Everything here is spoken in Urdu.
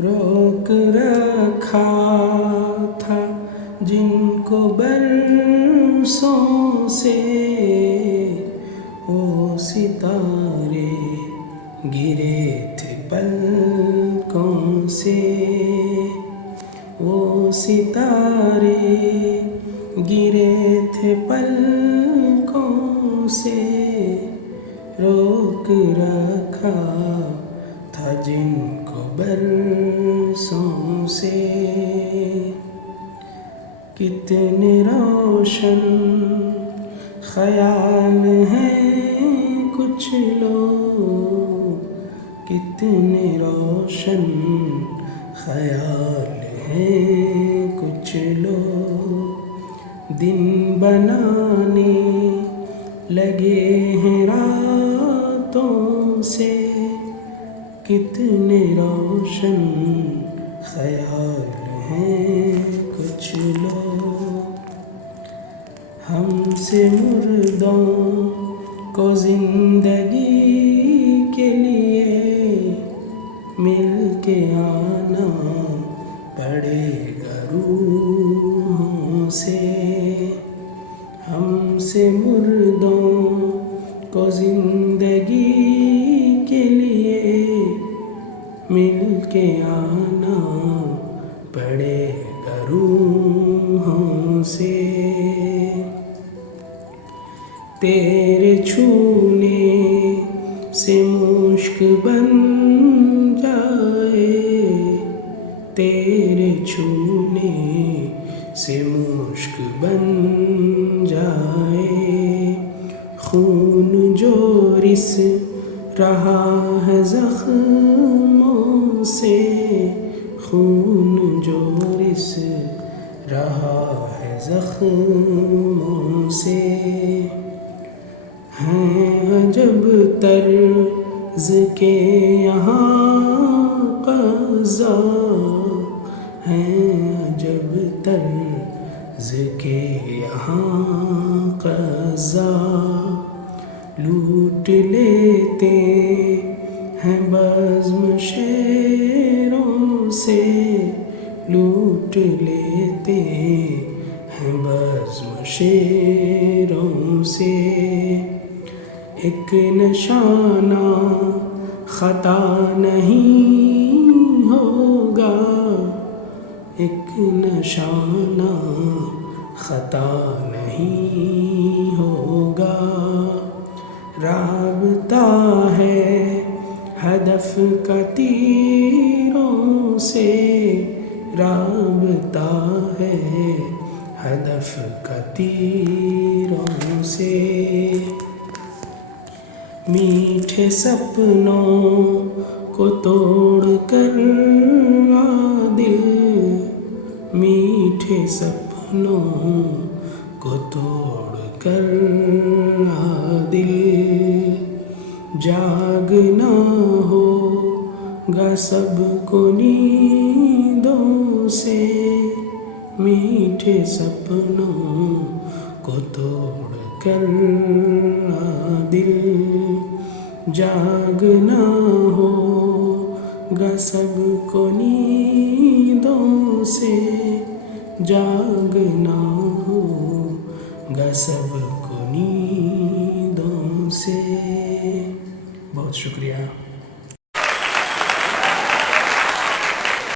روک رکھا تھا جن کو برسوں سے، وہ ستارے گرے تھے پلکوں سے، وہ ستارے گرے تھے پلکوں سے، روک رکھا تھا جن کو برسوں سے۔ کتنے روشن خیال ہیں کچھ لوگ، کتنے روشن خیال ہیں کچھ لوگ، دن بنانے لگے ہیں راتوں سے، کتنے روشن خیال ہیں کچھ لوگ۔ ہم سے مردوں کو زندگی کے لیے مل کے آنا پڑے گا روحوں سے، ہم سے مردوں کو زندگی کے لیے مل کے آنا پڑے گا روحوں سے۔ تیرے چھونے سے مشک بن جائے، تیرے چھونے سے مشک بن جائے، خون جو رس رہا ہے زخموں سے، خون جو رس رہا ہے زخموں سے، ہیں عجب طرز کے یہاں قضا، ہیں عجب طرز کے یہاں قضا، لوٹ لیتے ہیں بزم شیروں سے، لوٹ لیتے ہیں بزم شیروں سے، ایک نشانہ خطا نہیں ہوگا، ایک نشانہ خطا نہیں ہوگا، رابطہ ہے ہدف کا تیروں سے، رابطہ ہے ہدف کا تیروں سے، میٹھے سپنوں کو توڑ کر دل، میٹھے سپنوں کو توڑ کر دل، جاگنا ہوگا سب کو نیندوں سے، میٹھے سپنوں کو توڑ کر دل، جاگنا ہوگا سب کو نیندوں سے، جاگنا ہوگا سب کو نیندوں سے۔ بہت شکریہ۔